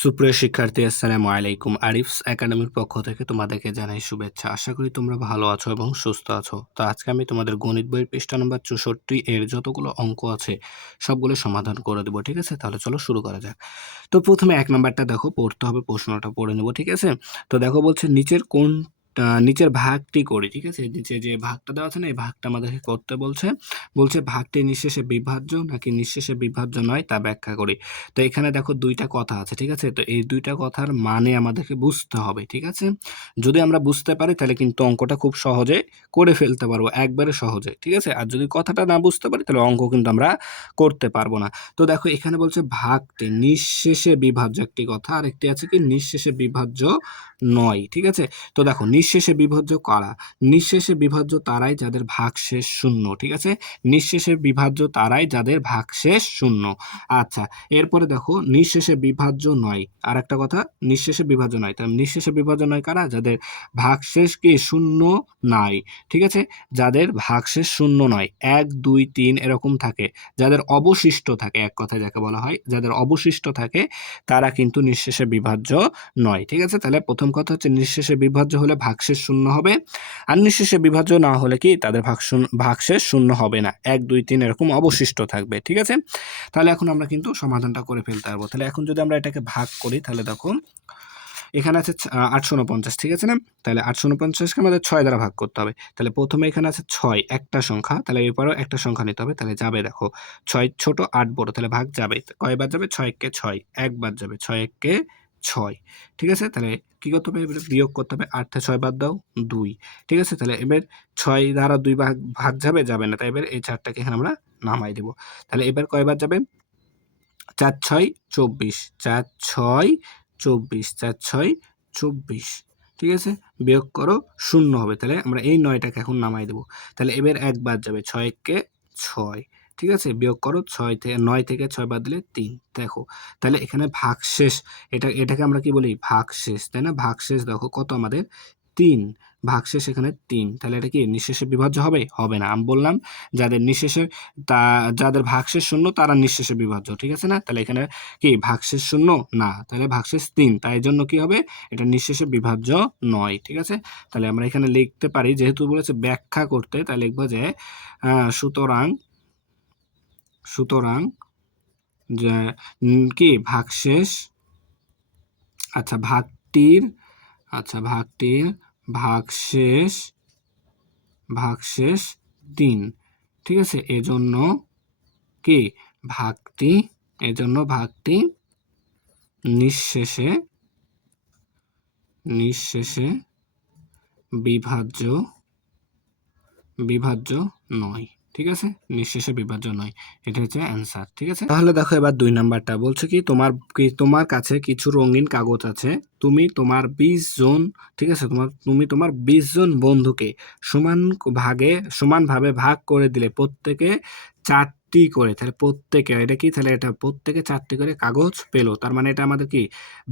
সুপ্রিয় শিক্ষার্থী, আসসালামু আলাইকুম। আরিফস একাডেমির পক্ষ থেকে তোমাদেরকে জানাই শুভেচ্ছা। আশা করি তোমরা ভালো আছো এবং সুস্থ আছো। তো আজকে আমি তোমাদের গণিত বইয়ের পৃষ্ঠা নম্বর 64 এর যতগুলো অঙ্ক আছে সবগুলো সমাধান করে দেবো, ঠিক আছে? তাহলে চলো শুরু করা যাক। তো প্রথমে ১ নাম্বারটা দেখো, পড়তে হবে, প্রশ্নটা পড়ে নেব, ঠিক আছে? তো দেখো বলছে নিচের ভাগটি করি, ঠিক আছে? নিচে যে ভাগটা দেওয়া আছে না, এই ভাগটা আমাদেরকে করতে বলছে ভাগটি নিঃশেষে বিভাজ্য নাকি নিঃশেষে বিভাজ্য নয় তা ব্যাখ্যা করি। তো এখানে দেখো ২টা কথা আছে, ঠিক আছে? তো এই ২টা কথার মানে আমাদেরকে বুঝতে হবে, ঠিক আছে? যদি আমরা বুঝতে পারি তাহলে কিন্তু অঙ্কটা খুব সহজে করে ফেলতে পারবো, একবারে সহজে, ঠিক আছে? আর যদি কথাটা না বুঝতে পারি তাহলে অঙ্ক কিন্তু আমরা করতে পারবো না। তো দেখো এখানে বলছে ভাগটি নিঃশেষে বিভাজ্য একটি কথা, আর একটি আছে কি নিঃশেষে বিভাজ্য নয়, ঠিক আছে? তো দেখো নিঃশেষে বিভাজ্য কারা? নিঃশেষে বিভাজ্য তারাই যাদের ভাগশেষ শূন্য, ঠিক আছে? নিঃশেষে বিভাজ্য তারাই যাদের ভাগশেষ শূন্য। আচ্ছা, এরপরে দেখো নিঃশেষে বিভাজ্য নয়, আর একটা কথা, নিঃশেষে বিভাজ্য নয়, তাহলে নিঃশেষে বিভাজ্য নয় কারা? যাদের ভাগশেষ কি শূন্য নাই, ঠিক আছে? যাদের ভাগশেষ শূন্য নয়, ১ ২ ৩ এরকম থাকে, যাদের অবশিষ্ট থাকে, এক কথায় যাকে বলা হয় যাদের অবশিষ্ট থাকে, তারা কিন্তু নিঃশেষে বিভাজ্য নয়, ঠিক আছে? তাহলে প্রথম কথা হচ্ছে নিঃশেষে বিভাজ্য হলে ভাগশেষ শূন্য হবে, আর নিঃশেষে বিভাজ্য না হলে কি তাদের ভাগশেষ শূন্য হবে না, ১ ২ ৩ এরকম অবশিষ্ট থাকবে, ঠিক আছে? তাহলে এখন আমরা কিন্তু সমাধানটা করে ফেলতে পারবো। তাহলে এখন যদি আমরা এটাকে ভাগ করি তাহলে দেখো এখানে আছে ৮৪৯, ঠিক আছে না? তাহলে ৮৪৯কে আমাদের ৬ দ্বারা ভাগ করতে হবে। তাহলে প্রথমে এখানে আছে ৬ একটা সংখ্যা, তাহলে এরপরেও একটা সংখ্যা নিতে হবে, তাহলে যাবে দেখো ৬ ছোট ৮ বড়, তাহলে ভাগ যাবে। কয়বার যাবে? ৬ একে ৬, একবার যাবে, ৬ একে ৬, ঠিক আছে? তাহলে কি করতে হবে? এবারে বিয়োগ করতে হবে, ৮ থেকে ৬ বাদ দাও ২, ঠিক আছে? তাহলে এবার ৬ দ্বারা ২ ভাগ যাবে? যাবে না। তাই এবার এই ৪ টাকে এখানে আমরা নামাই দেব। তাহলে এবার কয়বার যাবে? ৪ ৬ ২৪, ৪ ৬ ২৪, ৪ ৬ ২৪, ঠিক আছে? বিয়োগ করো, শূন্য হবে। তাহলে আমরা এই ৯ টাকে এখন নামাই দেব। তাহলে এবার একবার যাবে, ৬ একে ৬, ঠিক আছে? বিয়োগ করো, ৯ থেকে ৬ বাদ দিলে ৩। দেখো, তাহলে এখানে ভাগশেষ, এটাকে আমরা কি বলি? ভাগশেষ, তাই না? ভাগশেষ দেখো কত আমাদের? ৩। ভাগশেষ এখানে ৩। তাহলে এটা কি নিঃশেষে বিভাজ্য হবে? হবে না। আমি বললাম যাদের নিঃশেষে তা যাদের ভাগশেষ শূন্য তারা নিঃশেষে বিভাজ্য, ঠিক আছে না? তাহলে এখানে কি ভাগশেষ শূন্য? না, তাহলে ভাগশেষ ৩, তাই জন্য কি হবে? এটা নিঃশেষে বিভাজ্য নয়, ঠিক আছে? তাহলে আমরা এখানে লিখতে পারি, যেহেতু বলেছে ব্যাখ্যা করতে, তাই লিখবো যে সুতরাং সুতরাং যে কি ভাগশেষ, আচ্ছা ভাগটির ভাগশেষ ভাগশেষ ৩, ঠিক আছে? এজন্য কি ভাগটি নিঃশেষে বিভাজ্য নয়, ঠিক আছে? নিঃশেষে বিভাজ্য নয়, এটা হচ্ছে অ্যান্সার, ঠিক আছে? তাহলে দেখো এবার ২ নাম্বারটা বলছে কি তোমার কাছে কিছু রঙিন কাগজ আছে, তুমি তোমার ২০ জন, ঠিক আছে? তুমি তোমার ২০ জন বন্ধুকে সমানভাবে ভাগ করে দিলে, প্রত্যেকে ৪টি করে, তাহলে প্রত্যেকে এটা কি? তাহলে এটা প্রত্যেকে ৪টি করে কাগজ পেল, তার মানে এটা আমাদের কি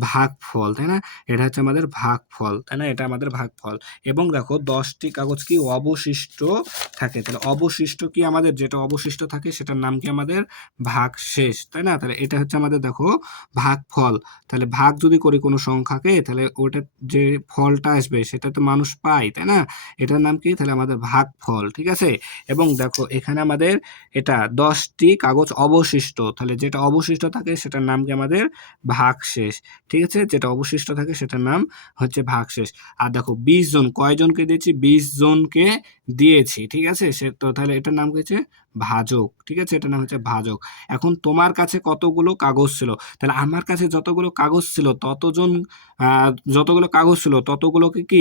ভাগফল, তাই না? এটা হচ্ছে আমাদের ভাগফল, তাই না? এটা আমাদের ভাগফল। এবং দেখো ১০টি কাগজ কি অবশিষ্ট থাকে, তাহলে অবশিষ্ট কি আমাদের, যেটা অবশিষ্ট থাকে সেটার নাম কি আমাদের? ভাগশেষ, তাই না? তাহলে এটা হচ্ছে আমাদের দেখো ভাগফল। তাহলে ভাগ যদি করি কোনো সংখ্যাকে, তাহলে ওটা যে ফলটা আসবে সেটা তো মানুষ পায়, তাই না? এটার নাম কি? তাহলে আমাদের ভাগফল, ঠিক আছে? এবং দেখো এখানে আমাদের এটা ১০টি কাগজ অবশিষ্ট, তাহলে যেটা অবশিষ্ট থাকে সেটার নাম কি আমাদের? ভাগশেষ, ঠিক আছে? যেটা অবশিষ্ট থাকে সেটার নাম হচ্ছে ভাগশেষ। আর দেখো ২০ জন, কয়জনকে দিয়েছি? ২০ জনকে দিয়েছি, ঠিক আছে? সে তো তাহলে এটার নাম কি হচ্ছে? ভাজক, ঠিক আছে? এটার নাম হচ্ছে ভাজক। এখন তোমার কাছে কতগুলো কাগজ ছিল? তাহলে আমার কাছে যতগুলো কাগজ ছিল ততগুলোকে কি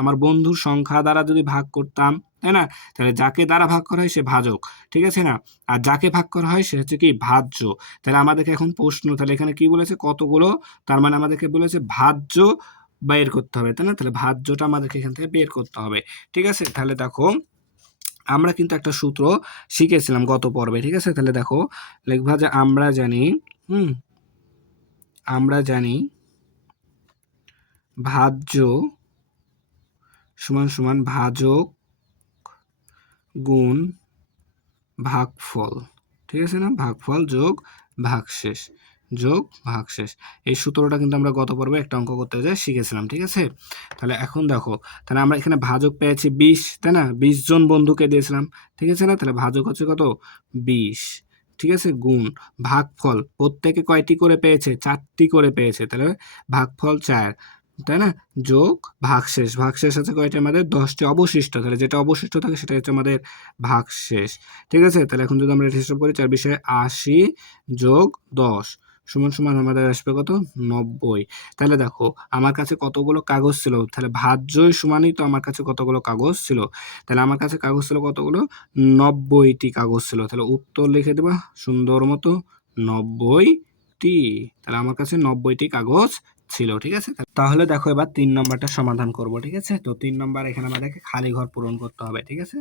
আমার বন্ধুর সংখ্যা দ্বারা যদি ভাগ করতাম, তাই না? তাহলে যাকে দ্বারা ভাগ করা হয় সে ভাজক, ঠিক আছে না? আর যাকে ভাগ করা হয় সে হচ্ছে কি ভাজ্য। তাহলে আমাদেরকে এখন প্রশ্ন, তাহলে এখানে কি বলেছে? কতগুলো, তার মানে আমাদেরকে বলেছে ভাজ্য বের করতে হবে, তাই না? তাহলে ভাজ্যটা আমাদেরকে এখান থেকে বের করতে হবে, ঠিক আছে? তাহলে দেখো আমরা কিন্তু একটা সূত্র শিখেছিলাম গত পর্বে, ঠিক আছে? তাহলে দেখো লিখবা যে আমরা জানি ভাজ্য সমান সমান ভাজক গুণ ভাগফল, ঠিক আছে না? ভাগফল যোগ ভাগশেষ, যোগ ভাগশেষ। এই সূত্রটা কিন্তু আমরা গত পর্বে একটা অঙ্ক করতে যেয়ে শিখেছিলাম, ঠিক আছে? তাহলে এখন দেখো, তাহলে আমরা এখানে ভাজক পেয়েছি 20, তাই না? 20 জন বন্ধুকে দিয়েছিলাম, ঠিক আছে না? তাহলে ভাজক হচ্ছে কত? 20, ঠিক আছে? গুণ ভাগফল, প্রত্যেকে কয়টি করে পেয়েছে? 4টি করে পেয়েছে, তাহলে ভাগফল 4, তাই না? যোগ ভাগশেষ, ভাগশেষ আছে কয়টি আমাদের? 10টি অবশিষ্ট, তাহলে যেটা অবশিষ্ট থাকে সেটা হচ্ছে আমাদের ভাগশেষ, ঠিক আছে? তাহলে এখন যদি আমরা এটা হিসাব করি 4 বিশে 80 যোগ 10 সমান সমান আমাদের আসবে কত? 90। তাহলে দেখো আমার কাছে কতগুলো কাগজ ছিল, তাহলে ভাজ্যই সমানই তো আমার কাছে কতগুলো কাগজ ছিল, তাহলে আমার কাছে কাগজ ছিল কতগুলো? 90টি কাগজ ছিল। তাহলে উত্তর লিখে দেবা সুন্দর মতো 90টি। তাহলে আমার কাছে 90টি কাগজ ছিল, ঠিক আছে? তাহলে দেখো এবার 3 নম্বরটা সমাধান করব, ঠিক আছে? তো 3 নম্বর এখানে আমাদেরকে খালি ঘর পূরণ করতে হবে, ঠিক আছে?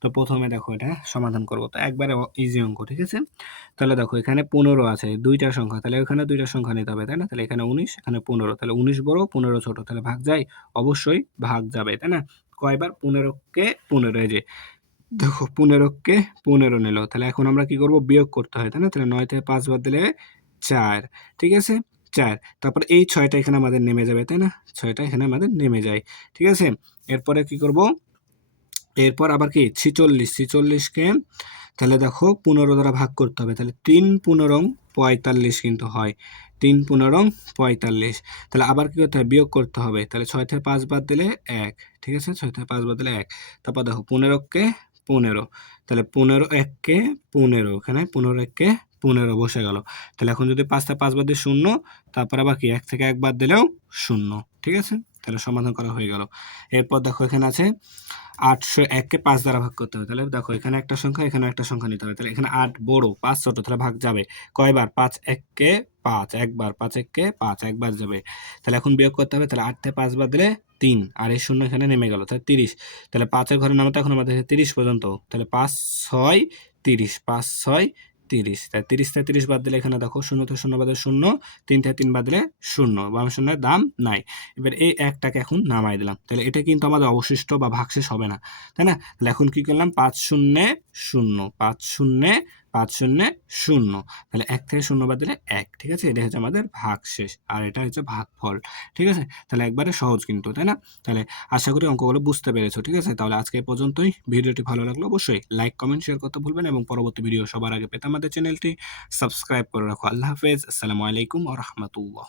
তো প্রথমে দেখো এটা সমাধান করব, তো একবারে ইজি অঙ্ক, ঠিক আছে? তাহলে দেখো এখানে 15 আছে, দুইটা সংখ্যা, তাহলে ওখানে দুইটা সংখ্যা নিতে হবে, তাই না? তাহলে এখানে 19, এখানে 15, তাহলে 19 বড় 15 ছোট, তাহলে ভাগ যায়? অবশ্যই ভাগ যাবে, তাই না? কয়বার? 15 কে 15, এই যে দেখো 15 কে 15 নিল, তাহলে এখন আমরা কি করব? বিয়োগ করতে হয়, তাই না? তাহলে 9 থেকে 5 বাদ দিলে 4, ঠিক আছে? 4, তারপর এই 6টা এখানে আমাদের নেমে যাবে, তাই না? 6টা এখানে আমাদের নেমে যায়, ঠিক আছে? এরপরে কি করব? এরপর আবার কি 46, 46 কে তাহলে দেখো 15 দ্বারা ভাগ করতে হবে, তাহলে 3 15 45 কিন্তু হয়, 3 15 45, তাহলে আবার কি করতে হবে? বিয়োগ করতে হবে, তাহলে 6 থেকে 5 বাদ দিলে 1, ঠিক আছে? 6 থেকে 5 বাদ দিলে 1, তারপর দেখো 15 কে 15, তাহলে 15 1 কে 15, এখানে 15 1 কে 15 বসে গেল, তাহলে এখন যদি 5 থেকে 5 বাদ দিয়ে 0, তারপর আবার কি 1 থেকে 1 বাদ দিলেও 0, ঠিক আছে? তাহলে সমাধান করা হয়ে গেল। এরপর দেখো এখানে আছে 801 কে 5 দ্বারা ভাগ করতে হবে, তাহলে দেখো এখানে একটা সংখ্যা, এখানে একটা সংখ্যা নিতে হবে, তাহলে এখানে 8 বড় 5 ছোট, তাহলে ভাগ যাবে কয়বার? 5 1 কে 5 একবার, 5 1 কে 5 একবার যাবে, তাহলে এখন বিয়োগ করতে হবে, তাহলে 8 থেকে 5 বাদ দিলে 3, আর এই শূন্য এখানে নেমে গেল, তাহলে 30, তাহলে 5 এর ঘরে নামাতে এখন আমাদের 30 পর্যন্ত, তাহলে 5 6 30, 5 6 30, তাই 30 থেকে 30 বাদ দিলে এখানে দেখো 0 থেকে 0 বাদ দিলে 0, 3 থেকে 3 বাদ দিলে 0, বাম শূন্যের দাম নাই। এবার এই একটাকে এখন নামাই দিলাম, তাহলে এটা কিন্তু আমাদের অবশিষ্ট বা ভাগশেষ হবে না, তাই না? তাহলে এখন কি করলাম? 5 0 0, 5 0 5 0 0, তাহলে 1 থেকে 0 বাদ দিলে 1, ঠিক আছে? এটা হচ্ছে আমাদের ভাগশেষ, আর এটা হচ্ছে ভাগফল, ঠিক আছে? তাহলে একবারে সহজ কিন্তু, তাই না? তাহলে আশা করি অঙ্কগুলো বুঝতে পেরেছো, ঠিক আছে? তাহলে আজকে এই পর্যন্তই। ভিডিওটি ভালো লাগলে অবশ্যই লাইক কমেন্ট শেয়ার করতে ভুলবেন, এবং পরবর্তী ভিডিও সবার আগে পেতে আমাদের চ্যানেলটি সাবস্ক্রাইব করে রাখো। আল্লাহ হাফেজ, আসসালামু আলাইকুম ওয়া রাহমাতুল্লাহ।